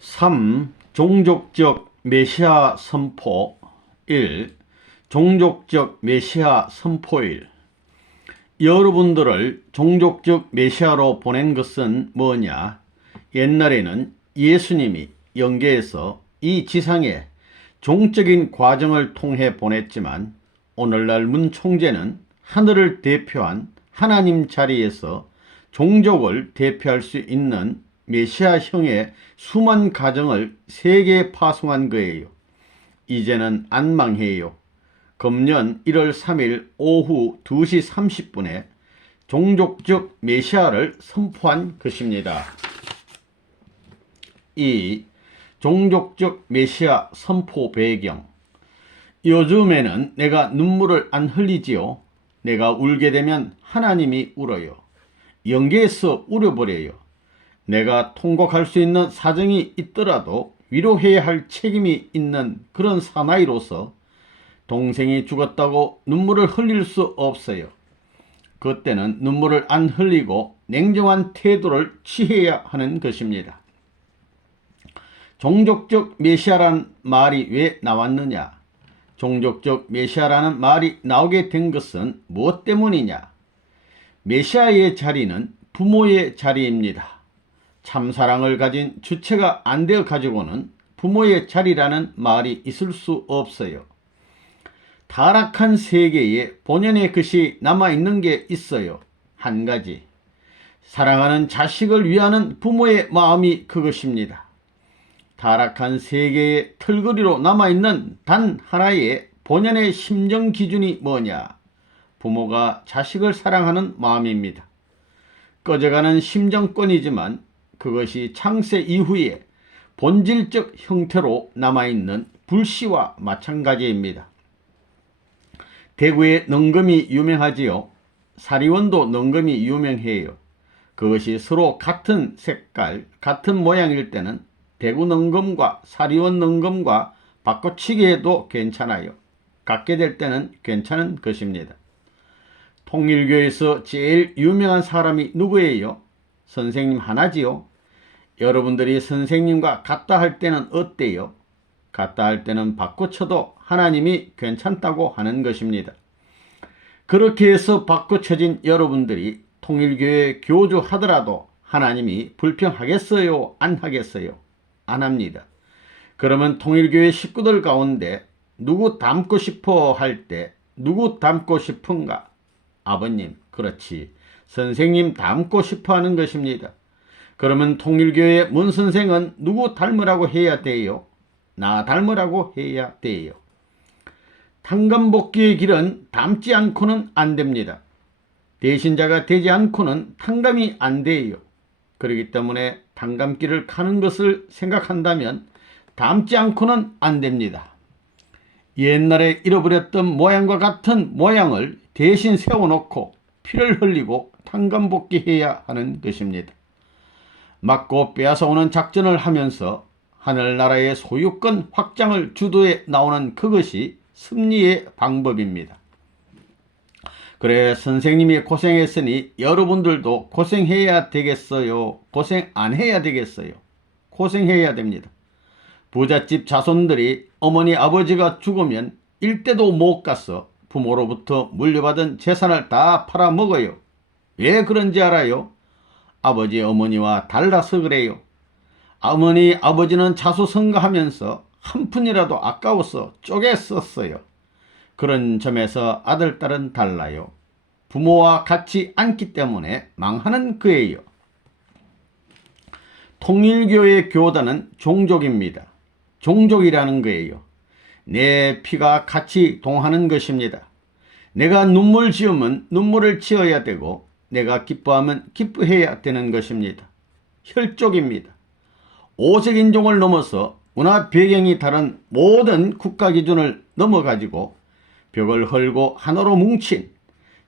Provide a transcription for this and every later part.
3. 종족적 메시아 선포 1. 종족적 메시아 선포일. 여러분들을 종족적 메시아로 보낸 것은 뭐냐? 옛날에는 예수님이 영계에서 이 지상에 종적인 과정을 통해 보냈지만 오늘날 문 총재는 하늘을 대표한 하나님 자리에서 종족을 대표할 수 있는 메시아형의 수만 가정을 세계에 파송한 거예요. 이제는 안 망해요. 금년 1월 3일 오후 2시 30분에 종족적 메시아를 선포한 것입니다. 2. 종족적 메시아 선포 배경. 요즘에는 내가 눈물을 안 흘리지요. 내가 울게 되면 하나님이 울어요. 영계에서 울어버려요. 내가 통곡할 수 있는 사정이 있더라도 위로해야 할 책임이 있는 그런 사나이로서 동생이 죽었다고 눈물을 흘릴 수 없어요. 그때는 눈물을 안 흘리고 냉정한 태도를 취해야 하는 것입니다. 종족적 메시아란 말이 왜 나왔느냐? 종족적 메시아라는 말이 나오게 된 것은 무엇 때문이냐? 메시아의 자리는 부모의 자리입니다. 참사랑을 가진 주체가 안 되어 가지고는 부모의 자리라는 말이 있을 수 없어요. 타락한 세계에 본연의 것이 남아있는 게 있어요. 한 가지. 사랑하는 자식을 위하는 부모의 마음이 그것입니다. 타락한 세계의 털거리로 남아있는 단 하나의 본연의 심정 기준이 뭐냐? 부모가 자식을 사랑하는 마음입니다. 꺼져가는 심정권이지만 그것이 창세 이후에 본질적 형태로 남아있는 불씨와 마찬가지입니다. 대구의 능금이 유명하지요. 사리원도 능금이 유명해요. 그것이 서로 같은 색깔, 같은 모양일 때는 대구 능금과 사리원 능금과 바꿔치기 해도 괜찮아요. 같게 될 때는 괜찮은 것입니다. 통일교에서 제일 유명한 사람이 누구예요? 선생님 하나지요. 여러분들이 선생님과 같다 할 때는 어때요? 같다 할 때는 바꿔쳐도 하나님이 괜찮다고 하는 것입니다. 그렇게 해서 바꿔쳐진 여러분들이 통일교회 교주하더라도 하나님이 불평하겠어요? 안 하겠어요? 안 합니다. 그러면 통일교회 식구들 가운데 누구 닮고 싶어 할 때 누구 닮고 싶은가? 아버님, 그렇지. 선생님 닮고 싶어 하는 것입니다. 그러면 통일교회 문선생은 누구 닮으라고 해야 돼요? 나 닮으라고 해야 돼요. 탕감복귀의 길은 닮지 않고는 안 됩니다. 대신자가 되지 않고는 탕감이 안 돼요. 그렇기 때문에 탕감길을 가는 것을 생각한다면 닮지 않고는 안 됩니다. 옛날에 잃어버렸던 모양과 같은 모양을 대신 세워놓고 피를 흘리고 탕감복귀해야 하는 것입니다. 맞고 빼앗아오는 작전을 하면서 하늘나라의 소유권 확장을 주도해 나오는 그것이 승리의 방법입니다. 그래, 선생님이 고생했으니 여러분들도 고생해야 되겠어요? 고생 안 해야 되겠어요? 고생해야 됩니다. 부잣집 자손들이 어머니 아버지가 죽으면 일대도 못 가서 부모로부터 물려받은 재산을 다 팔아먹어요. 왜 그런지 알아요? 아버지 어머니와 달라서 그래요. 어머니 아버지는 자수성가하면서 한 푼이라도 아까워서 쪼개 썼어요. 그런 점에서 아들 딸은 달라요. 부모와 같이 않기 때문에 망하는 거예요. 통일교의 교단은 종족입니다. 종족이라는 거예요. 내 피가 같이 동하는 것입니다. 내가 눈물 지으면 눈물을 지어야 되고 내가 기뻐하면 기뻐해야 되는 것입니다. 혈족입니다. 오색인종을 넘어서 문화 배경이 다른 모든 국가 기준을 넘어가지고 벽을 헐고 하나로 뭉친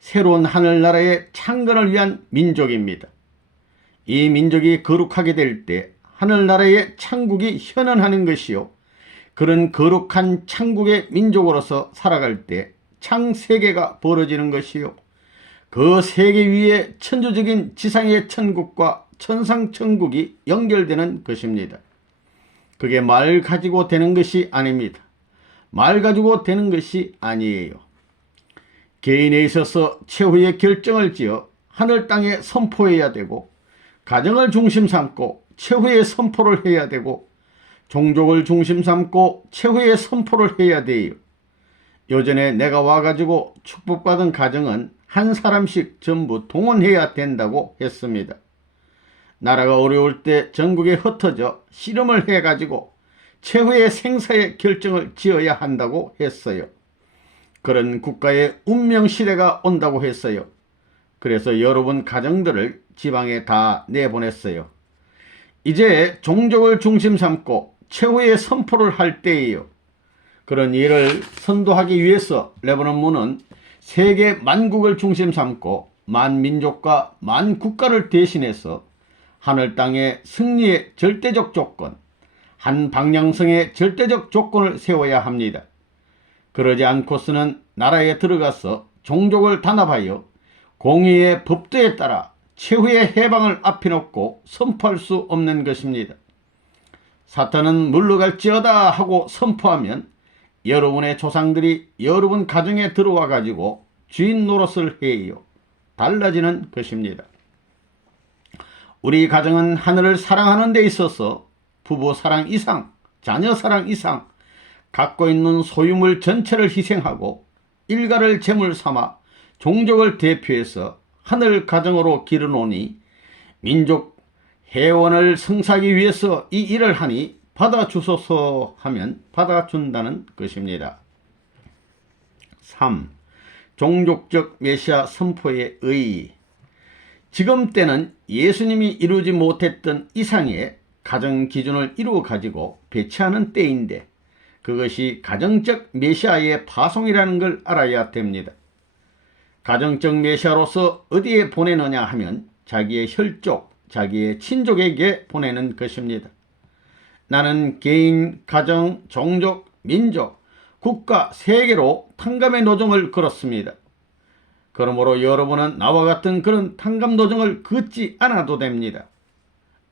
새로운 하늘나라의 창건을 위한 민족입니다. 이 민족이 거룩하게 될 때 하늘나라의 창국이 현현하는 것이요. 그런 거룩한 창국의 민족으로서 살아갈 때 창세계가 벌어지는 것이요. 그 세계 위에 천주적인 지상의 천국과 천상천국이 연결되는 것입니다. 그게 말 가지고 되는 것이 아닙니다. 말 가지고 되는 것이 아니에요. 개인에 있어서 최후의 결정을 지어 하늘 땅에 선포해야 되고, 가정을 중심 삼고 최후의 선포를 해야 되고, 종족을 중심 삼고 최후의 선포를 해야 돼요. 요전에 내가 와가지고 축복받은 가정은 한 사람씩 전부 동원해야 된다고 했습니다. 나라가 어려울 때 전국에 흩어져 씨름을 해가지고 최후의 생사의 결정을 지어야 한다고 했어요. 그런 국가의 운명시대가 온다고 했어요. 그래서 여러분 가정들을 지방에 다 내보냈어요. 이제 종족을 중심 삼고 최후의 선포를 할 때예요. 그런 일을 선도하기 위해서 레바논문은 세계 만국을 중심 삼고 만민족과 만국가를 대신해서 하늘 땅의 승리의 절대적 조건, 한 방향성의 절대적 조건을 세워야 합니다. 그러지 않고서는 나라에 들어가서 종족을 단합하여 공의의 법도에 따라 최후의 해방을 앞에 놓고 선포할 수 없는 것입니다. 사탄은 물러갈지어다 하고 선포하면 여러분의 조상들이 여러분 가정에 들어와 가지고 주인 노릇을 해요. 달라지는 것입니다. 우리 가정은 하늘을 사랑하는 데 있어서 부부 사랑 이상, 자녀 사랑 이상 갖고 있는 소유물 전체를 희생하고 일가를 제물 삼아 종족을 대표해서 하늘 가정으로 기르노니 민족 회원을 성사하기 위해서 이 일을 하니 받아주소서 하면 받아준다는 것입니다. 3. 종족적 메시아 선포의 의의. 지금 때는 예수님이 이루지 못했던 이상의 가정 기준을 이루어 가지고 배치하는 때인데 그것이 가정적 메시아의 파송이라는 걸 알아야 됩니다. 가정적 메시아로서 어디에 보내느냐 하면 자기의 혈족, 자기의 친족에게 보내는 것입니다. 나는 개인, 가정, 종족, 민족, 국가, 세계로 탕감의 노정을 걸었습니다. 그러므로 여러분은 나와 같은 그런 탕감 노정을 걷지 않아도 됩니다.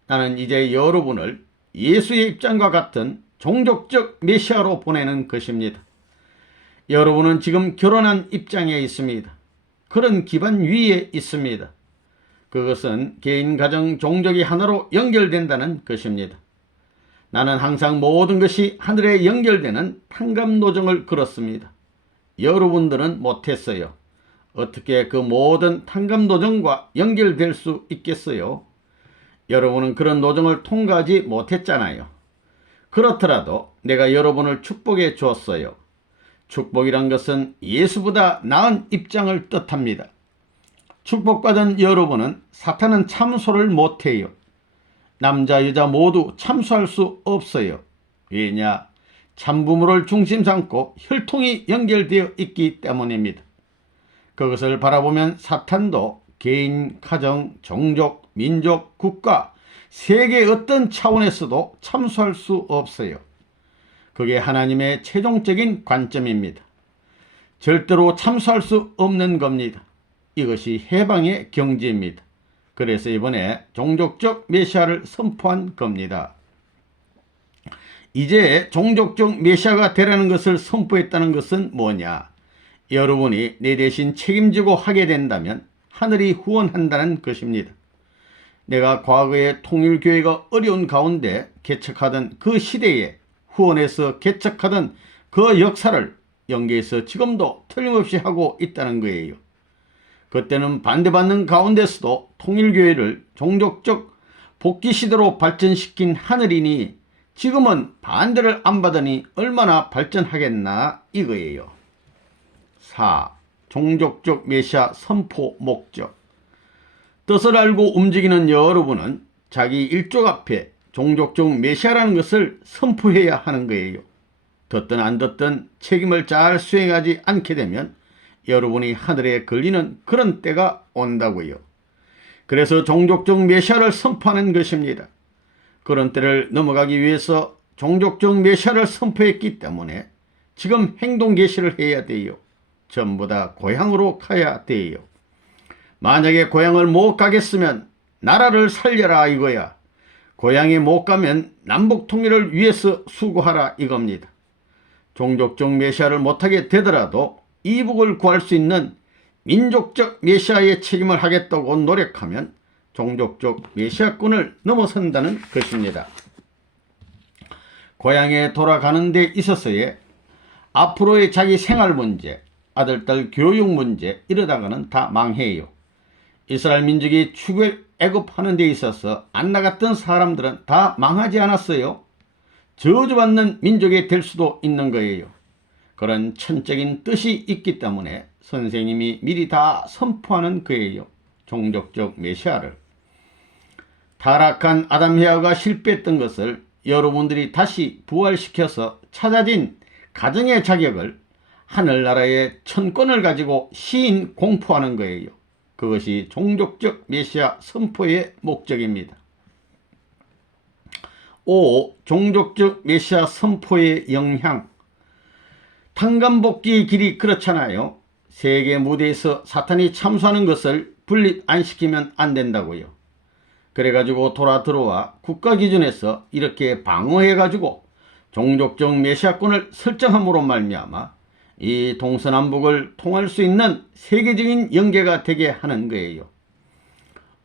나는 이제 여러분을 예수의 입장과 같은 종족적 메시아로 보내는 것입니다. 여러분은 지금 결혼한 입장에 있습니다. 그런 기반 위에 있습니다. 그것은 개인, 가정, 종족이 하나로 연결된다는 것입니다. 나는 항상 모든 것이 하늘에 연결되는 탕감 노정을 걸었습니다. 여러분들은 못했어요. 어떻게 그 모든 탕감 노정과 연결될 수 있겠어요? 여러분은 그런 노정을 통과하지 못했잖아요. 그렇더라도 내가 여러분을 축복해 주었어요. 축복이란 것은 예수보다 나은 입장을 뜻합니다. 축복받은 여러분은 사탄은 참소를 못해요. 남자 여자 모두 참소할 수 없어요. 왜냐? 참부모를 중심 삼고 혈통이 연결되어 있기 때문입니다. 그것을 바라보면 사탄도 개인, 가정, 종족, 민족, 국가, 세계의 어떤 차원에서도 참소할 수 없어요. 그게 하나님의 최종적인 관점입니다. 절대로 참소할 수 없는 겁니다. 이것이 해방의 경지입니다. 그래서 이번에 종족적 메시아를 선포한 겁니다. 이제 종족적 메시아가 되라는 것을 선포했다는 것은 뭐냐? 여러분이 내 대신 책임지고 하게 된다면 하늘이 후원한다는 것입니다. 내가 과거에 통일교회가 어려운 가운데 개척하던 그 시대에 후원해서 개척하던 그 역사를 영계에서 지금도 틀림없이 하고 있다는 거예요. 그때는 반대받는 가운데서도 통일교회를 종족적 복귀시대로 발전시킨 하늘이니 지금은 반대를 안 받으니 얼마나 발전하겠나 이거예요. 4. 종족적 메시아 선포 목적. 뜻을 알고 움직이는 여러분은 자기 일족 앞에 종족적 메시아라는 것을 선포해야 하는 거예요. 듣든 안 듣든 책임을 잘 수행하지 않게 되면 여러분이 하늘에 걸리는 그런 때가 온다고요. 그래서 종족적 메시아를 선포하는 것입니다. 그런 때를 넘어가기 위해서 종족적 메시아를 선포했기 때문에 지금 행동 개시를 해야 돼요. 전부 다 고향으로 가야 돼요. 만약에 고향을 못 가겠으면 나라를 살려라 이거야. 고향에 못 가면 남북 통일을 위해서 수고하라 이겁니다. 종족적 메시아를 못하게 되더라도 이북을 구할 수 있는 민족적 메시아의 책임을 하겠다고 노력하면 종족적 메시아권을 넘어선다는 것입니다. 고향에 돌아가는 데 있어서의 앞으로의 자기 생활 문제, 아들, 딸 교육 문제 이러다가는 다 망해요. 이스라엘 민족이 출애굽하는 데 있어서 안 나갔던 사람들은 다 망하지 않았어요. 저주받는 민족이 될 수도 있는 거예요. 그런 천적인 뜻이 있기 때문에 선생님이 미리 다 선포하는 거예요. 종족적 메시아를. 타락한 아담 헤아가 실패했던 것을 여러분들이 다시 부활시켜서 찾아진 가정의 자격을 하늘나라의 천권을 가지고 시인 공포하는 거예요. 그것이 종족적 메시아 선포의 목적입니다. 5. 종족적 메시아 선포의 영향. 탕감복귀의 길이 그렇잖아요. 세계 무대에서 사탄이 참수하는 것을 분립 안 시키면 안 된다고요. 그래가지고 돌아 들어와 국가 기준에서 이렇게 방어해가지고 종족적 메시아권을 설정함으로 말미암아 이 동서남북을 통할 수 있는 세계적인 연계가 되게 하는 거예요.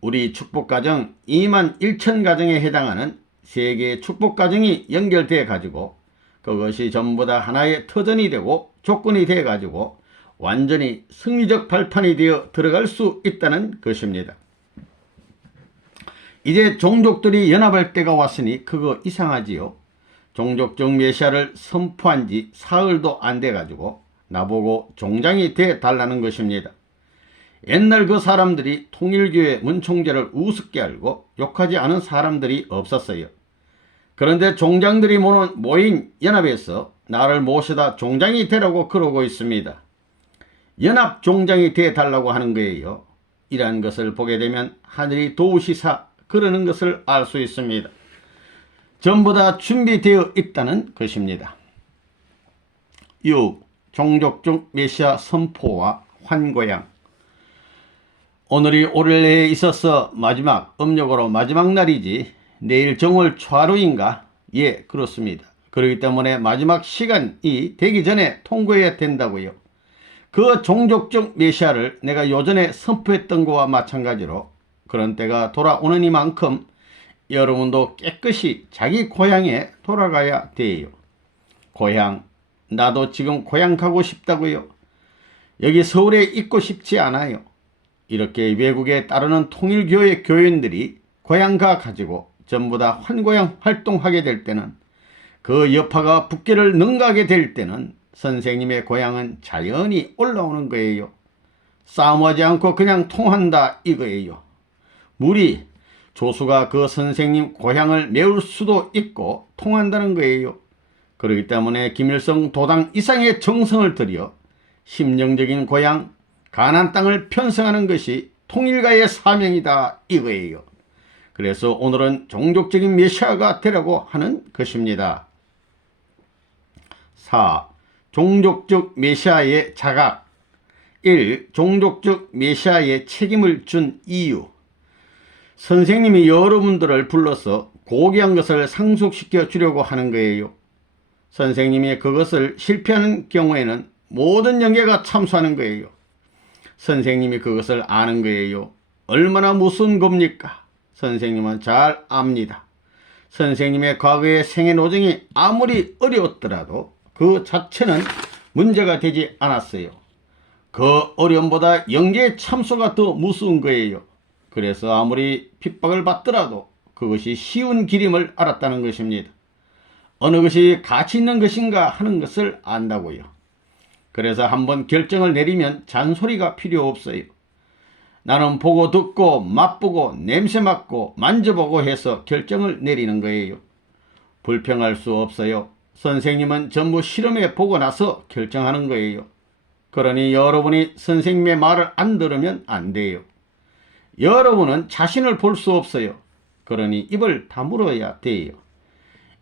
우리 축복가정 2만 1천 가정에 해당하는 세계의 축복가정이 연결돼 가지고 그것이 전부 다 하나의 터전이 되고 조건이 돼 가지고 완전히 승리적 발판이 되어 들어갈 수 있다는 것입니다. 이제 종족들이 연합할 때가 왔으니 그거 이상하지요. 종족적 메시아를 선포한 지 사흘도 안 돼 가지고 나보고 종장이 돼 달라는 것입니다. 옛날 그 사람들이 통일교회 문총재를 우습게 알고 욕하지 않은 사람들이 없었어요. 그런데 종장들이 모인 연합에서 나를 모셔다 종장이 되라고 그러고 있습니다. 연합 종장이 돼 달라고 하는 거예요. 이러한 것을 보게 되면 하늘이 도우시사 그러는 것을 알 수 있습니다. 전부 다 준비되어 있다는 것입니다. 6. 종족적 메시아 선포와 환고양. 오늘이 올해에 있어서 마지막 음력으로 마지막 날이지 내일 정월 초하루인가? 예, 그렇습니다. 그렇기 때문에 마지막 시간이 되기 전에 통과해야 된다고요. 그 종족적 메시아를 내가 요전에 선포했던 것과 마찬가지로 그런 때가 돌아오느니만큼 여러분도 깨끗이 자기 고향에 돌아가야 돼요. 고향, 나도 지금 고향 가고 싶다고요. 여기 서울에 있고 싶지 않아요. 이렇게 외국에 따르는 통일교회 교인들이 고향 가 가지고 전부 다 환고양 활동하게 될 때는 그 여파가 북계를 능가하게 될 때는 선생님의 고향은 자연히 올라오는 거예요. 싸움하지 않고 그냥 통한다 이거예요. 무리, 조수가 그 선생님 고향을 메울 수도 있고 통한다는 거예요. 그렇기 때문에 김일성 도당 이상의 정성을 들여 심정적인 고향, 가나안 땅을 편성하는 것이 통일가의 사명이다 이거예요. 그래서 오늘은 종족적인 메시아가 되라고 하는 것입니다. 4. 종족적 메시아의 자각. 1. 종족적 메시아의 책임을 준 이유. 선생님이 여러분들을 불러서 고귀한 것을 상속시켜 주려고 하는 거예요. 선생님이 그것을 실패하는 경우에는 모든 영계가 참수하는 거예요. 선생님이 그것을 아는 거예요. 얼마나 무서운 겁니까? 선생님은 잘 압니다. 선생님의 과거의 생애 노정이 아무리 어려웠더라도 그 자체는 문제가 되지 않았어요. 그 어려움보다 영계의 참소가 더 무서운 거예요. 그래서 아무리 핍박을 받더라도 그것이 쉬운 길임을 알았다는 것입니다. 어느 것이 가치 있는 것인가 하는 것을 안다고요. 그래서 한번 결정을 내리면 잔소리가 필요 없어요. 나는 보고 듣고 맛보고 냄새 맡고 만져보고 해서 결정을 내리는 거예요. 불평할 수 없어요. 선생님은 전부 실험해 보고 나서 결정하는 거예요. 그러니 여러분이 선생님의 말을 안 들으면 안 돼요. 여러분은 자신을 볼 수 없어요. 그러니 입을 다물어야 돼요.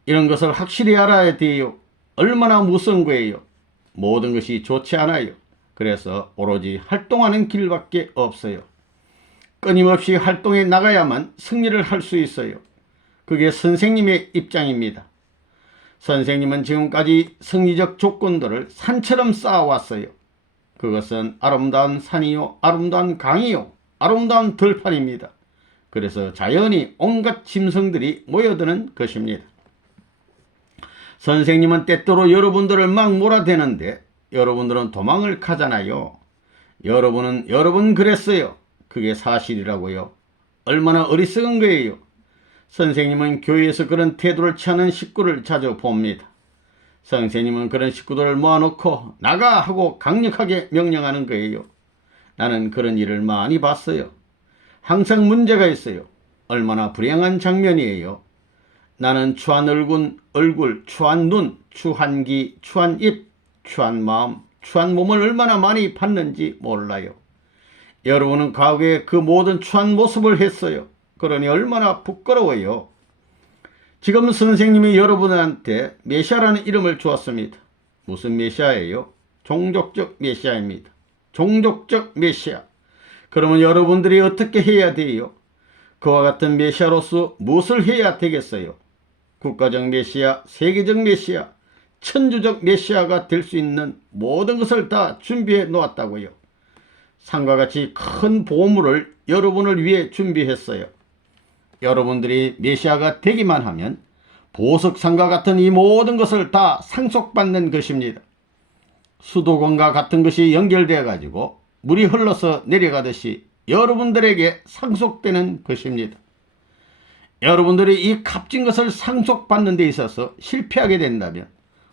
이런 것을 확실히 알아야 돼요. 얼마나 무서운 거예요. 모든 것이 좋지 않아요. 그래서 오로지 활동하는 길밖에 없어요. 끊임없이 활동해 나가야만 승리를 할 수 있어요. 그게 선생님의 입장입니다. 선생님은 지금까지 성리적 조건들을 산처럼 쌓아왔어요. 그것은 아름다운 산이요, 아름다운 강이요, 아름다운 들판입니다. 그래서 자연히 온갖 짐승들이 모여드는 것입니다. 선생님은 때때로 여러분들을 막 몰아대는데 여러분들은 도망을 가잖아요. 여러분 그랬어요. 그게 사실이라고요. 얼마나 어리석은 거예요. 선생님은 교회에서 그런 태도를 취하는 식구를 자주 봅니다. 선생님은 그런 식구들을 모아놓고 나가 하고 강력하게 명령하는 거예요. 나는 그런 일을 많이 봤어요. 항상 문제가 있어요. 얼마나 불행한 장면이에요. 나는 추한 얼굴, 추한 눈, 추한 귀, 추한 입, 추한 마음, 추한 몸을 얼마나 많이 봤는지 몰라요. 여러분은 과거에 그 모든 추한 모습을 했어요. 그러니 얼마나 부끄러워요. 지금 선생님이 여러분한테 메시아라는 이름을 주었습니다. 무슨 메시아예요? 종족적 메시아입니다. 종족적 메시아. 그러면 여러분들이 어떻게 해야 돼요? 그와 같은 메시아로서 무엇을 해야 되겠어요? 국가적 메시아, 세계적 메시아, 천주적 메시아가 될 수 있는 모든 것을 다 준비해 놓았다고요. 상과 같이 큰 보물을 여러분을 위해 준비했어요. 여러분들이 메시아가 되기만 하면 보석상과 같은 이 모든 것을 다 상속받는 것입니다. 수도권과 같은 것이 연결되어 가지고 물이 흘러서 내려가듯이 여러분들에게 상속되는 것입니다. 여러분들이 이 값진 것을 상속받는 데 있어서 실패하게 된다면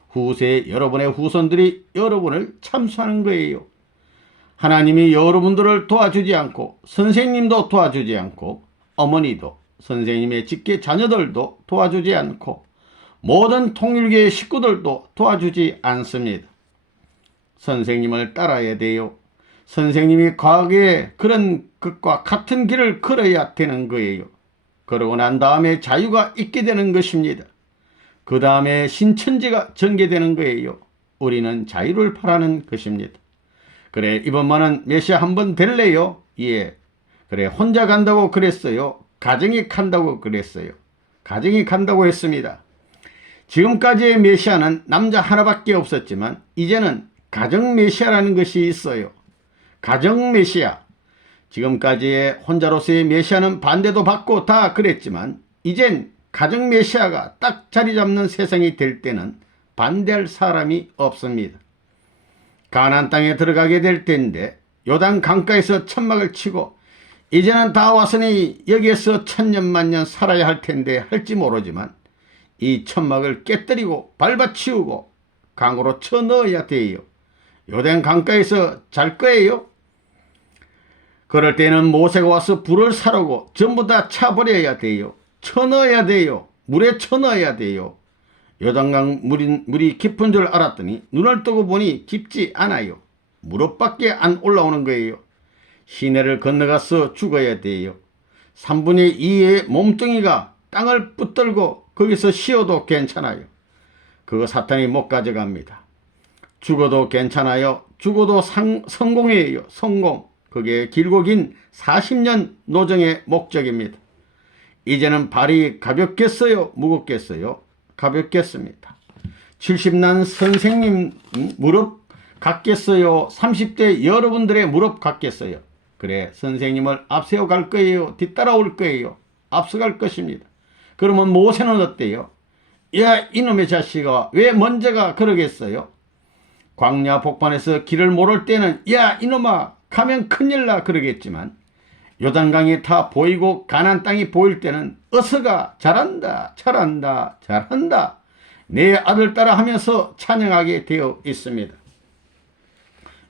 후세 여러분의 후손들이 여러분을 참수하는 거예요. 하나님이 여러분들을 도와주지 않고 선생님도 도와주지 않고 어머니도 선생님의 직계 자녀들도 도와주지 않고 모든 통일교의 식구들도 도와주지 않습니다. 선생님을 따라야 돼요. 선생님이 과거에 그런 것과 같은 길을 걸어야 되는 거예요. 그러고 난 다음에 자유가 있게 되는 것입니다. 그 다음에 신천지가 전개되는 거예요. 우리는 자유를 바라는 것입니다. 그래, 이번만은 메시아 한번 될래요? 예. 그래, 혼자 간다고 그랬어요. 가정이 간다고 그랬어요. 가정이 간다고 했습니다. 지금까지의 메시아는 남자 하나밖에 없었지만 이제는 가정 메시아라는 것이 있어요. 가정 메시아. 지금까지의 혼자로서의 메시아는 반대도 받고 다 그랬지만 이젠 가정 메시아가 딱 자리 잡는 세상이 될 때는 반대할 사람이 없습니다. 가나안 땅에 들어가게 될 때인데 요단 강가에서 천막을 치고 이제는 다 왔으니 여기에서 천년만년 살아야 할 텐데 할지 모르지만 이 천막을 깨뜨리고 밟아치우고 강으로 쳐넣어야 돼요. 요단 강가에서 잘 거예요. 그럴 때는 모세가 와서 불을 사르고 전부 다 차버려야 돼요. 쳐넣어야 돼요. 물에 쳐넣어야 돼요. 요단강 물이 깊은 줄 알았더니 눈을 뜨고 보니 깊지 않아요. 무릎밖에 안 올라오는 거예요. 시내를 건너가서 죽어야 돼요. 3분의 2의 몸뚱이가 땅을 붙들고 거기서 쉬어도 괜찮아요. 그거 사탄이 못 가져갑니다. 죽어도 괜찮아요. 죽어도 성공이에요. 성공. 그게 길고 긴 40년 노정의 목적입니다. 이제는 발이 가볍겠어요? 무겁겠어요? 가볍겠습니다. 70난 선생님 무릎 같겠어요? 30대 여러분들의 무릎 같겠어요? 그래, 선생님을 앞세워 갈 거예요? 뒤따라올 거예요? 앞서갈 것입니다. 그러면 모세는 어때요? 야, 이놈의 자식아, 왜 먼저가 그러겠어요? 광야 복판에서 길을 모를 때는 야, 이놈아, 가면 큰일 나 그러겠지만 요단강이 다 보이고 가나안 땅이 보일 때는 어서가, 잘한다, 잘한다, 잘한다, 내 아들 따라 하면서 찬양하게 되어 있습니다.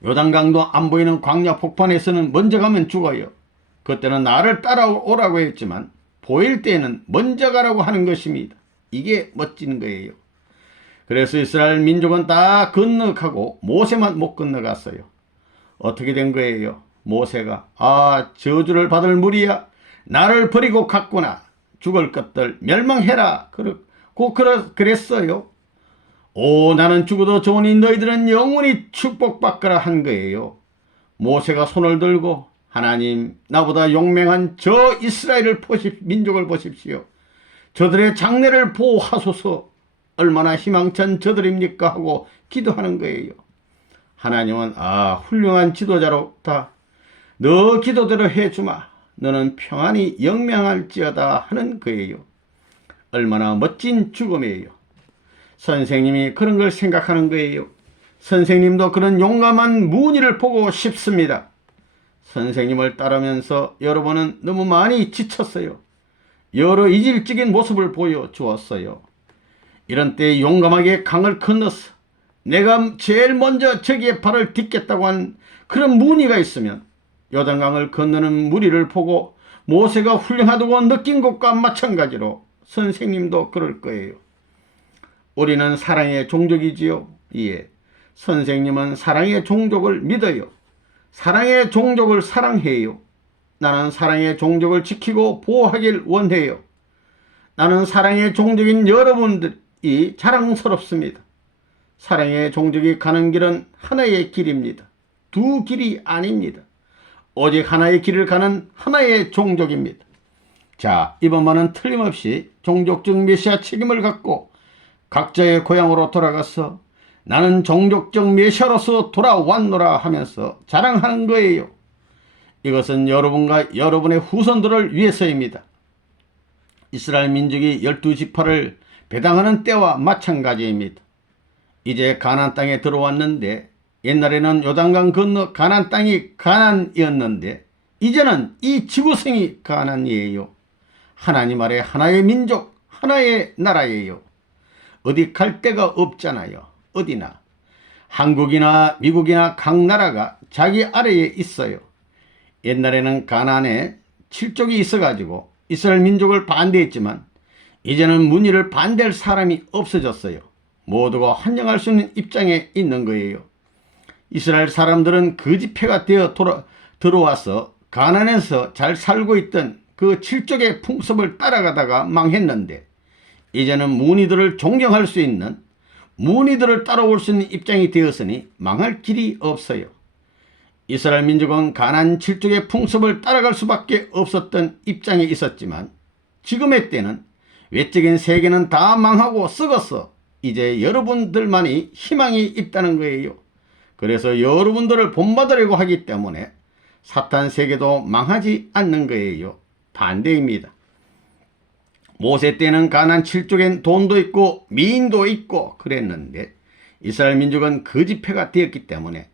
요단강도 안 보이는 광야 폭판에서는 먼저 가면 죽어요. 그때는 나를 따라오라고 했지만 보일 때는 먼저 가라고 하는 것입니다. 이게 멋진 거예요. 그래서 이스라엘 민족은 다 건너가고 모세만 못 건너갔어요. 어떻게 된 거예요? 모세가 저주를 받을 무리야, 나를 버리고 갔구나, 죽을 것들 멸망해라 그랬어요. 나는 죽어도 좋으니 너희들은 영원히 축복받거라 한 거예요. 모세가 손을 들고 하나님, 나보다 용맹한 저 이스라엘을 민족을 보십시오. 저들의 장래를 보호하소서. 얼마나 희망찬 저들입니까 하고 기도하는 거예요. 하나님은 훌륭한 지도자로다. 너 기도대로 해주마. 너는 평안히 영명할지어다 하는 거예요. 얼마나 멋진 죽음이에요. 선생님이 그런 걸 생각하는 거예요. 선생님도 그런 용감한 무늬를 보고 싶습니다. 선생님을 따르면서 여러분은 너무 많이 지쳤어요. 여러 이질적인 모습을 보여주었어요. 이런 때 용감하게 강을 건너서 내가 제일 먼저 저기에 발을 딛겠다고 한 그런 무늬가 있으면 요단강을 건너는 무리를 보고 모세가 훌륭하다고 느낀 것과 마찬가지로 선생님도 그럴 거예요. 우리는 사랑의 종족이지요. 예. 선생님은 사랑의 종족을 믿어요. 사랑의 종족을 사랑해요. 나는 사랑의 종족을 지키고 보호하길 원해요. 나는 사랑의 종족인 여러분들이 자랑스럽습니다. 사랑의 종족이 가는 길은 하나의 길입니다. 두 길이 아닙니다. 오직 하나의 길을 가는 하나의 종족입니다. 자, 이번만은 틀림없이 종족적 메시아 책임을 갖고 각자의 고향으로 돌아가서 나는 종족적 메시아로서 돌아왔노라 하면서 자랑하는 거예요. 이것은 여러분과 여러분의 후손들을 위해서입니다. 이스라엘 민족이 12지파를 배당하는 때와 마찬가지입니다. 이제 가나안 땅에 들어왔는데 옛날에는 요단강 건너 가나안 땅이 가나안이었는데 이제는 이 지구성이 가나안이에요. 하나님 아래 하나의 민족, 하나의 나라예요. 어디 갈 데가 없잖아요. 어디나. 한국이나 미국이나 각 나라가 자기 아래에 있어요. 옛날에는 가나안에 7족이 있어가지고 이스라엘 민족을 반대했지만 이제는 문의를 반대할 사람이 없어졌어요. 모두가 환영할 수 있는 입장에 있는 거예요. 이스라엘 사람들은 거지패가 되어 들어와서 가나안에서 잘 살고 있던 그 7족의 풍습을 따라가다가 망했는데 이제는 문의들을 존경할 수 있는, 문의들을 따라올 수 있는 입장이 되었으니 망할 길이 없어요. 이스라엘 민족은 가나안 7족의 풍습을 따라갈 수밖에 없었던 입장에 있었지만 지금의 때는 외적인 세계는 다 망하고 썩어서 이제 여러분들만이 희망이 있다는 거예요. 그래서 여러분들을 본받으려고 하기 때문에 사탄 세계도 망하지 않는 거예요. 반대입니다. 모세 때는 가나안 7족엔 돈도 있고 미인도 있고 그랬는데 이스라엘 민족은 거지패가 되었기 때문에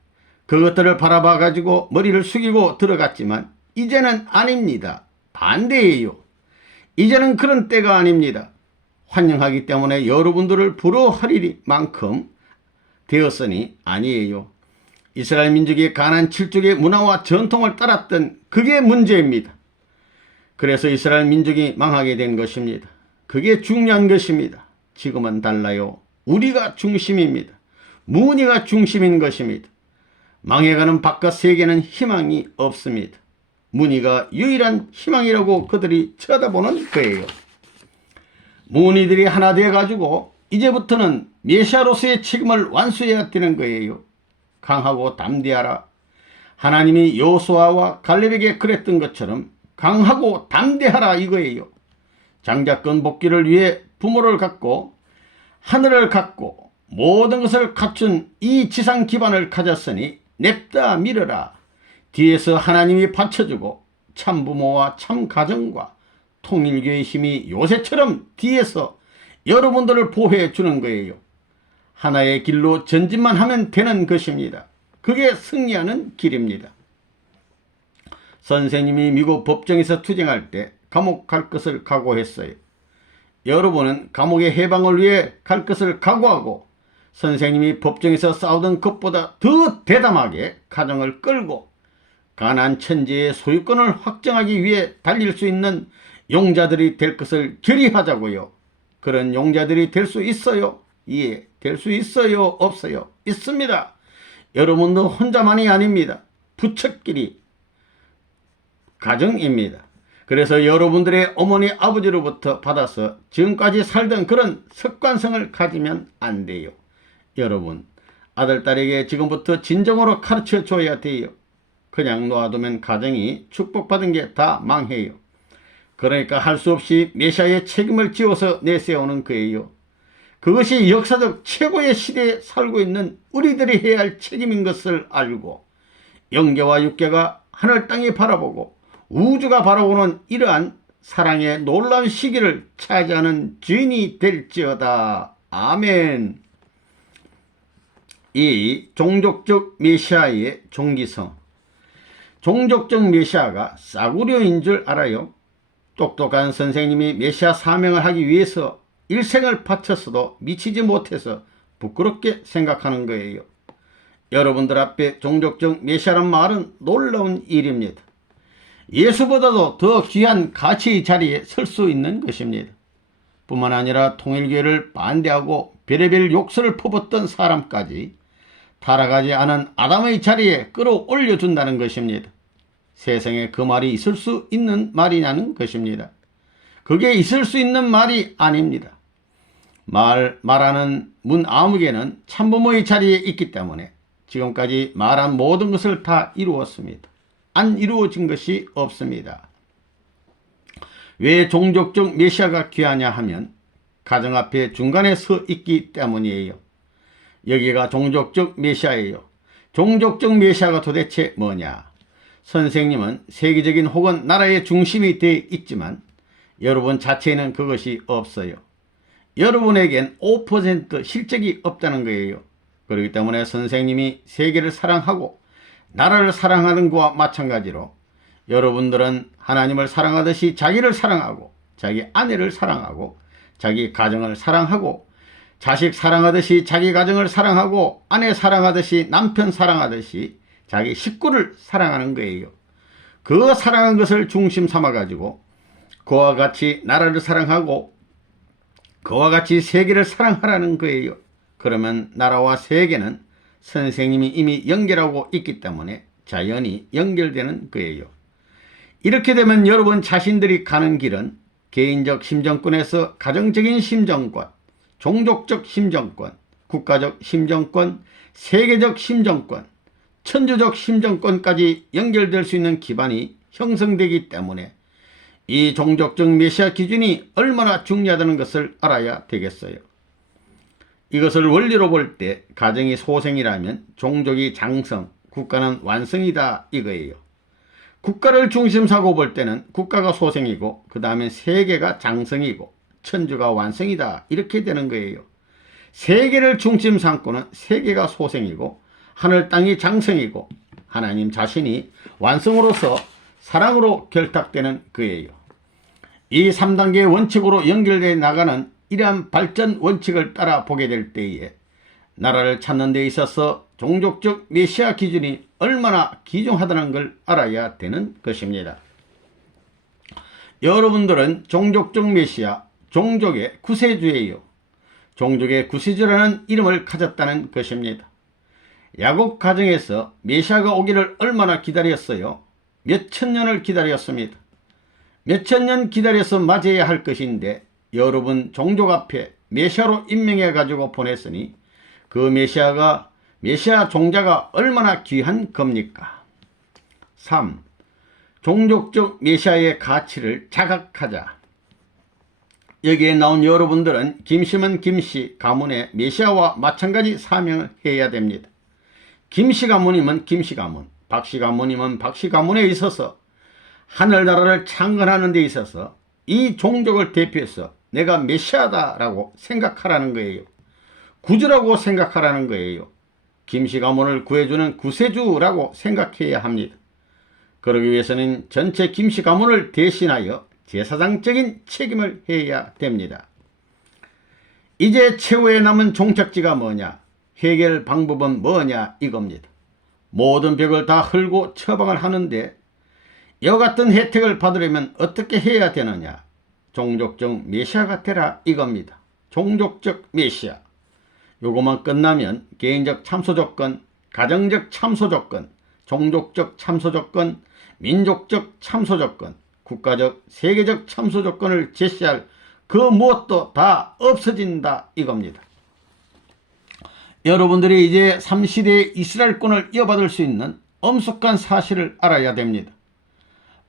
그것들을 바라봐 가지고 머리를 숙이고 들어갔지만 이제는 아닙니다. 반대예요. 이제는 그런 때가 아닙니다. 환영하기 때문에 여러분들을 부러워할 만큼 되었으니 아니에요. 이스라엘 민족이 가나안 7족의 문화와 전통을 따랐던 그게 문제입니다. 그래서 이스라엘 민족이 망하게 된 것입니다. 그게 중요한 것입니다. 지금은 달라요. 우리가 중심입니다. 문의가 중심인 것입니다. 망해가는 바깥 세계는 희망이 없습니다. 문의가 유일한 희망이라고 그들이 쳐다보는 거예요. 문의들이 하나 되어가지고 이제부터는 메시아로서의 책임을 완수해야 되는 거예요. 강하고 담대하라. 하나님이 여호수아와 갈렙에게 그랬던 것처럼 강하고 담대하라 이거예요. 장자권 복귀를 위해 부모를 갖고 하늘을 갖고 모든 것을 갖춘 이 지상 기반을 가졌으니 냅다 밀어라. 뒤에서 하나님이 받쳐주고 참부모와 참가정과 통일교의 힘이 요새처럼 뒤에서 여러분들을 보호해 주는 거예요. 하나의 길로 전진만 하면 되는 것입니다. 그게 승리하는 길입니다. 선생님이 미국 법정에서 투쟁할 때 감옥 갈 것을 각오했어요. 여러분은 감옥의 해방을 위해 갈 것을 각오하고 선생님이 법정에서 싸우던 것보다 더 대담하게 가정을 끌고 가나안 천지의 소유권을 확정하기 위해 달릴 수 있는 용자들이 될 것을 결의하자고요. 그런 용자들이 될 수 있어요? 예, 될 수 있어요? 없어요? 있습니다. 여러분도 혼자만이 아닙니다. 부처끼리 가정입니다. 그래서 여러분들의 어머니 아버지로부터 받아서 지금까지 살던 그런 습관성을 가지면 안 돼요. 여러분, 아들 딸에게 지금부터 진정으로 가르쳐 줘야 돼요. 그냥 놓아두면 가정이 축복받은 게 다 망해요. 그러니까 할 수 없이 메시아의 책임을 지어서 내세우는 거예요. 그것이 역사적 최고의 시대에 살고 있는 우리들이 해야 할 책임인 것을 알고 영계와 육계가 하늘 땅이 바라보고 우주가 바라보는 이러한 사랑의 놀라운 시기를 차지하는 주인이 될지어다. 아멘. 이 종족적 메시아의 종기성. 종족적 메시아가 싸구려인 줄 알아요? 똑똑한 선생님이 메시아 사명을 하기 위해서 일생을 바쳤어도 미치지 못해서 부끄럽게 생각하는 거예요. 여러분들 앞에 종족적 메시아란 말은 놀라운 일입니다. 예수보다도 더 귀한 가치의 자리에 설 수 있는 것입니다. 뿐만 아니라 통일교회를 반대하고 별의별 욕설을 퍼붓던 사람까지 타락하지 않은 아담의 자리에 끌어올려준다는 것입니다. 세상에 그 말이 있을 수 있는 말이냐는 것입니다. 그게 있을 수 있는 말이 아닙니다. 말하는 문 아무개는 참부모의 자리에 있기 때문에 지금까지 말한 모든 것을 다 이루었습니다. 안 이루어진 것이 없습니다. 왜 종족적 메시아가 귀하냐 하면 가정 앞에 중간에 서 있기 때문이에요. 여기가 종족적 메시아예요. 종족적 메시아가 도대체 뭐냐? 선생님은 세계적인 혹은 나라의 중심이 되어 있지만 여러분 자체에는 그것이 없어요. 여러분에겐 5% 실적이 없다는 거예요. 그렇기 때문에 선생님이 세계를 사랑하고 나라를 사랑하는 것과 마찬가지로 여러분들은 하나님을 사랑하듯이 자기를 사랑하고 자기 아내를 사랑하고 자기 가정을 사랑하고 자식 사랑하듯이 자기 가정을 사랑하고 아내 사랑하듯이 남편 사랑하듯이 자기 식구를 사랑하는 거예요. 그 사랑한 것을 중심 삼아 가지고 그와 같이 나라를 사랑하고 그와 같이 세계를 사랑하라는 거예요. 그러면 나라와 세계는 선생님이 이미 연결하고 있기 때문에 자연히 연결되는 거예요. 이렇게 되면 여러분 자신들이 가는 길은 개인적 심정권에서 가정적인 심정권, 종족적 심정권, 국가적 심정권, 세계적 심정권, 천주적 심정권까지 연결될 수 있는 기반이 형성되기 때문에 이 종족적 메시아 기준이 얼마나 중요하다는 것을 알아야 되겠어요. 이것을 원리로 볼 때 가정이 소생이라면 종족이 장성, 국가는 완성이다 이거예요. 국가를 중심 삼고 볼 때는 국가가 소생이고 그 다음에 세계가 장성이고 천주가 완성이다 이렇게 되는 거예요. 세계를 중심 삼고는 세계가 소생이고 하늘 땅이 장성이고 하나님 자신이 완성으로서 사랑으로 결탁되는 거예요. 이 3단계의 원칙으로 연결되어 나가는 이러한 발전 원칙을 따라 보게 될 때에 나라를 찾는 데 있어서 종족적 메시아 기준이 얼마나 귀중하다는 걸 알아야 되는 것입니다. 여러분들은 종족적 메시아, 종족의 구세주예요. 종족의 구세주라는 이름을 가졌다는 것입니다. 야곱 가정에서 메시아가 오기를 얼마나 기다렸어요? 몇천 년을 기다렸습니다. 몇천 년 기다려서 맞이해야 할 것인데 여러분 종족 앞에 메시아로 임명해 가지고 보냈으니 그 메시아 종자가 얼마나 귀한 겁니까? 3. 종족적 메시아의 가치를 자각하자. 여기에 나온 여러분들은 김씨면 김씨 가문의 메시아와 마찬가지 사명을 해야 됩니다. 김씨 가문이면 김씨 가문, 박씨 가문이면 박씨 가문에 있어서 하늘나라를 창건하는 데 있어서 이 종족을 대표해서 내가 메시아다라고 생각하라는 거예요. 구주라고 생각하라는 거예요. 김씨 가문을 구해주는 구세주라고 생각해야 합니다. 그러기 위해서는 전체 김씨 가문을 대신하여 제사장적인 책임을 해야 됩니다. 이제 최후에 남은 종착지가 뭐냐? 해결 방법은 뭐냐? 이겁니다. 모든 벽을 다 헐고 처방을 하는데 이와 같은 혜택을 받으려면 어떻게 해야 되느냐? 종족적 메시아가 되라 이겁니다. 종족적 메시아. 요것만 끝나면 개인적 참소 조건, 가정적 참소 조건, 종족적 참소 조건, 민족적 참소 조건, 국가적, 세계적 참소 조건을 제시할 그 무엇도 다 없어진다 이겁니다. 여러분들이 이제 3시대의 이스라엘권을 이어받을 수 있는 엄숙한 사실을 알아야 됩니다.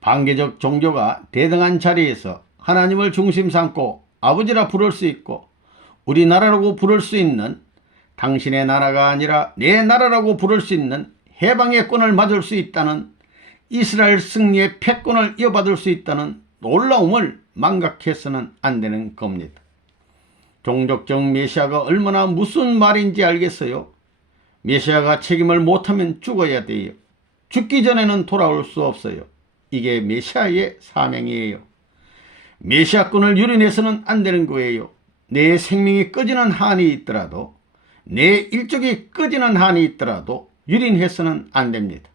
반개적 종교가 대등한 자리에서 하나님을 중심 삼고 아버지라 부를 수 있고 우리나라라고 부를 수 있는, 당신의 나라가 아니라 내 나라라고 부를 수 있는 해방의 권을 받을 수 있다는, 이스라엘 승리의 패권을 이어받을 수 있다는 놀라움을 망각해서는 안 되는 겁니다. 종족적 메시아가 얼마나 무슨 말인지 알겠어요? 메시아가 책임을 못하면 죽어야 돼요. 죽기 전에는 돌아올 수 없어요. 이게 메시아의 사명이에요. 메시아권을 유린해서는 안 되는 거예요. 내 생명이 꺼지는 한이 있더라도, 내 일족이 꺼지는 한이 있더라도 유린해서는 안 됩니다.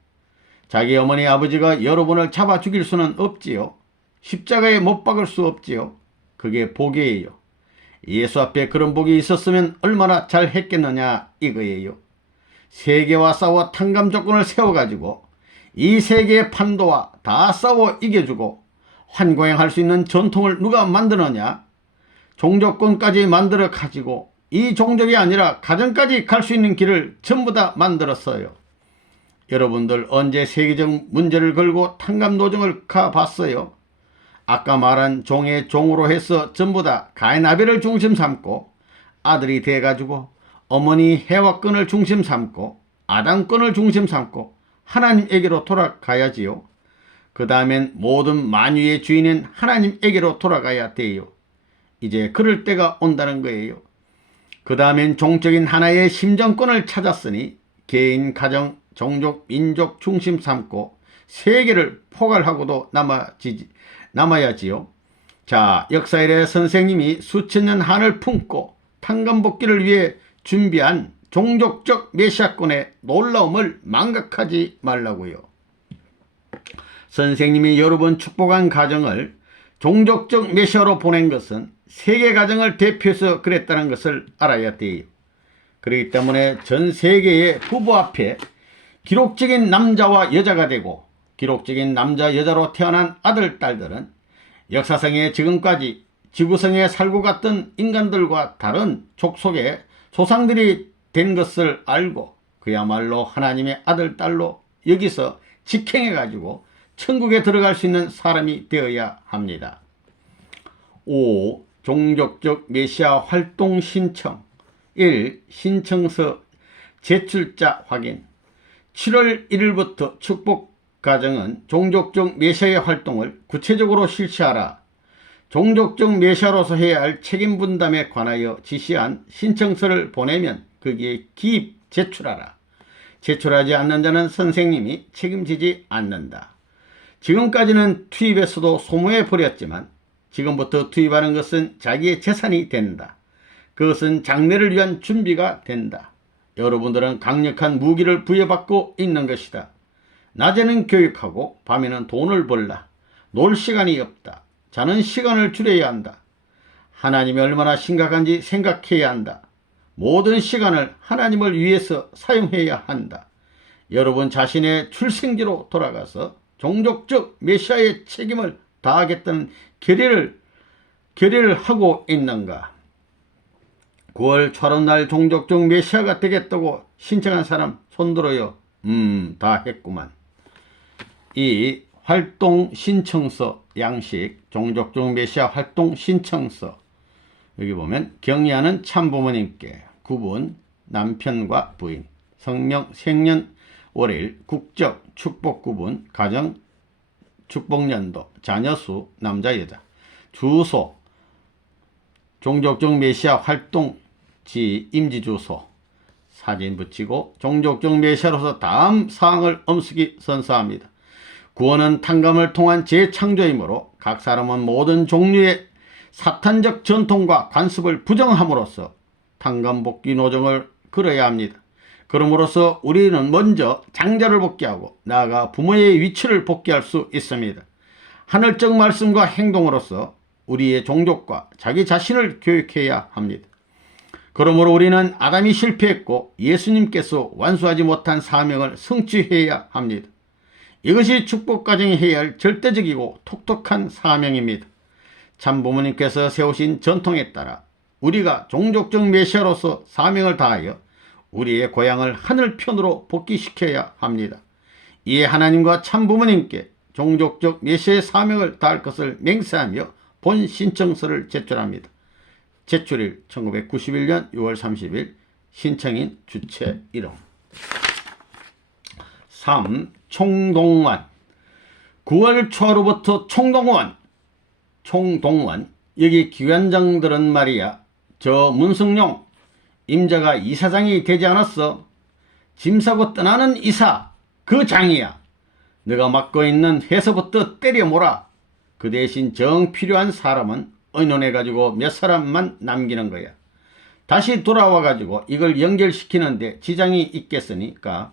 자기 어머니 아버지가 여러분을 잡아 죽일 수는 없지요. 십자가에 못 박을 수 없지요. 그게 복이에요. 예수 앞에 그런 복이 있었으면 얼마나 잘 했겠느냐 이거예요. 세계와 싸워 탕감 조건을 세워가지고 이 세계의 판도와 다 싸워 이겨주고 환고행할 수 있는 전통을 누가 만드느냐? 종족권까지 만들어 가지고 이 종족이 아니라 가정까지 갈 수 있는 길을 전부 다 만들었어요. 여러분들 언제 세계적 문제를 걸고 탕감 노정을 가봤어요? 아까 말한 종의 종으로 해서 전부 다 가인 아벨을 중심 삼고 아들이 돼가지고 어머니 해와권을 중심 삼고 아담권을 중심 삼고 하나님에게로 돌아가야지요. 그 다음엔 모든 만유의 주인인 하나님에게로 돌아가야 돼요. 이제 그럴 때가 온다는 거예요. 그 다음엔 종적인 하나의 심정권을 찾았으니 개인, 가정, 종족, 민족 중심 삼고 세계를 포괄하고도 남아야지요. 자, 역사일의 선생님이 수천 년 한을 품고 탕감복귀를 위해 준비한 종족적 메시아권의 놀라움을 망각하지 말라고요. 선생님이 여러 번 축복한 가정을 종족적 메시아로 보낸 것은 세계 가정을 대표해서 그랬다는 것을 알아야 돼요. 그렇기 때문에 전 세계의 부부 앞에 기록적인 남자와 여자가 되고 기록적인 남자 여자로 태어난 아들 딸들은 역사상에 지금까지 지구상에 살고 갔던 인간들과 다른 족속의 조상들이 된 것을 알고 그야말로 하나님의 아들 딸로 여기서 직행해 가지고 천국에 들어갈 수 있는 사람이 되어야 합니다. 5. 종족적 메시아 활동 신청. 1. 신청서 제출자 확인. 7월 1일부터 축복 가정은 종족적 메시아의 활동을 구체적으로 실시하라. 종족적 메시아로서 해야 할 책임 분담에 관하여 지시한 신청서를 보내면 거기에 기입 제출하라. 제출하지 않는 자는 선생님이 책임지지 않는다. 지금까지는 투입에서도 소모해 버렸지만 지금부터 투입하는 것은 자기의 재산이 된다. 그것은 장래를 위한 준비가 된다. 여러분들은 강력한 무기를 부여받고 있는 것이다. 낮에는 교육하고 밤에는 돈을 벌라. 놀 시간이 없다. 자는 시간을 줄여야 한다. 하나님이 얼마나 심각한지 생각해야 한다. 모든 시간을 하나님을 위해서 사용해야 한다. 여러분 자신의 출생지로 돌아가서 종족적 메시아의 책임을 다하겠다는 결의를 하고 있는가? 9월 초하룻날 종족적 메시아가 되겠다고 신청한 사람 손들어요. 다 했구만. 이 활동 신청서 양식, 종족적 메시아 활동 신청서, 여기 보면 경의하는 참부모님께 구분, 남편과 부인, 성명, 생년, 월일, 국적, 축복 구분, 가정, 축복연도, 자녀수, 남자, 여자, 주소, 종족적 메시아 활동지, 임지주소, 사진 붙이고 종족적 메시아로서 다음 사항을 엄숙히 선서합니다. 구원은 탕감을 통한 재창조이므로 각 사람은 모든 종류의 사탄적 전통과 관습을 부정함으로써 탕감복귀 노정을 걸어야 합니다. 그럼으로써 우리는 먼저 장자를 복귀하고 나아가 부모의 위치를 복귀할 수 있습니다. 하늘적 말씀과 행동으로서 우리의 종족과 자기 자신을 교육해야 합니다. 그러므로 우리는 아담이 실패했고 예수님께서 완수하지 못한 사명을 성취해야 합니다. 이것이 축복가정이 해야 할 절대적이고 톡톡한 사명입니다. 참부모님께서 세우신 전통에 따라 우리가 종족적 메시아로서 사명을 다하여 우리의 고향을 하늘편으로 복귀시켜야 합니다. 이에 하나님과 참부모님께 종족적 메시아의 사명을 다할 것을 맹세하며 본 신청서를 제출합니다. 제출일 1991년 6월 30일, 신청인 주체 이름. 3. 총동원. 9월 초하루부터 총동원. 여기 기관장들은 말이야, 저 문성룡 임자가 이사장이 되지 않았어. 짐 싸고 떠나는 이사, 그 장이야. 너가 맡고 있는 회사부터 때려 몰아. 그 대신 정 필요한 사람은 의논해가지고 몇 사람만 남기는 거야. 다시 돌아와가지고 이걸 연결시키는데 지장이 있겠으니까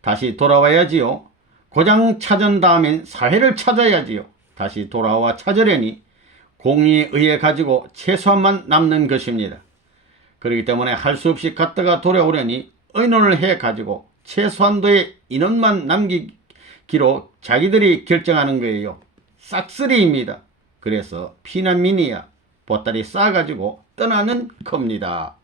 다시 돌아와야지요. 고장 찾은 다음엔 사회를 찾아야지요. 다시 돌아와 찾으려니 공의에 의해 가지고 최소한만 남는 것입니다. 그렇기 때문에 할 수 없이 갔다가 돌아오려니 의논을 해 가지고 최소한도의 인원만 남기기로 자기들이 결정하는 거예요. 싹쓸이입니다. 그래서 피난민이야 보따리 싸가지고 떠나는 겁니다.